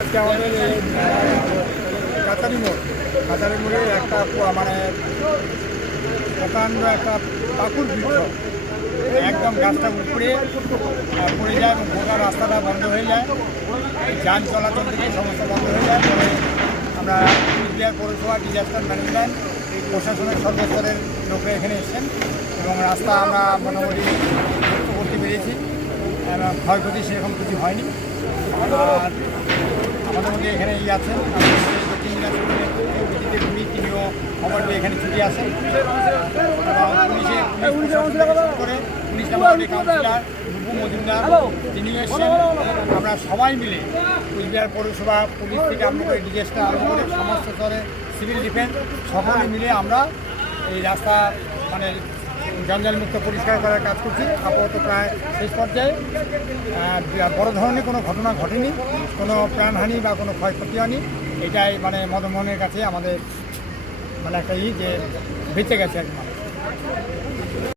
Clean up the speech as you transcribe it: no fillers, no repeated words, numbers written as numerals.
আজকে আমাদের কাতারি মোড়ে একটা মানে প্রকাণ্ড একটা পাকুর বৃক্ষ একদম গাছটা উপরে পড়ে যায় এবং গোটা রাস্তাটা বন্ধ হয়ে যায়, যান চলাচল থেকে সমস্ত বন্ধ হয়ে যায়। পরে আমরা কুচবিহার পৌরসভা ডিজাস্টার ম্যানেজমেন্ট প্রশাসনের সর্বস্তরের লোকরা এখানে এসেছেন এবং রাস্তা আমরা মোটামুটি করতে পেরেছি এবং ক্ষয়ক্ষতি সেরকম কিছু হয়নি। আর আমাদের মধ্যে এখানে আছেন দক্ষিণ দিনাজপুরের বিজিতের ভূমি, তিনিও খবর দিয়ে এখানে ছুটে আসেন এবং পুলিশ নাম্বারের কাউন্সিলর রূপু মজুমদার তিনিও এসেছেন। আমরা সবাই মিলে কুচবিহার পৌরসভা পুলিশ থেকে আরম্ভ করে ডিজাস্টার আরম্ভ করে সমস্ত স্তরে সিভিল ডিফেন্স সকলে মিলে আমরা এই রাস্তা মানে জঞ্জালমুক্ত পরিষ্কার করার কাজ করছি। আপাতত প্রায় শেষ পর্যায়ে বড় ধরনের কোনো ঘটনা ঘটেনি, কোনো প্রাণহানি বা কোনো ক্ষয়ক্ষতি হয়নি। এটাই মানে মদনমোহনের কাছে আমাদের মানে একটা যে বেঁচে গেছে একদম।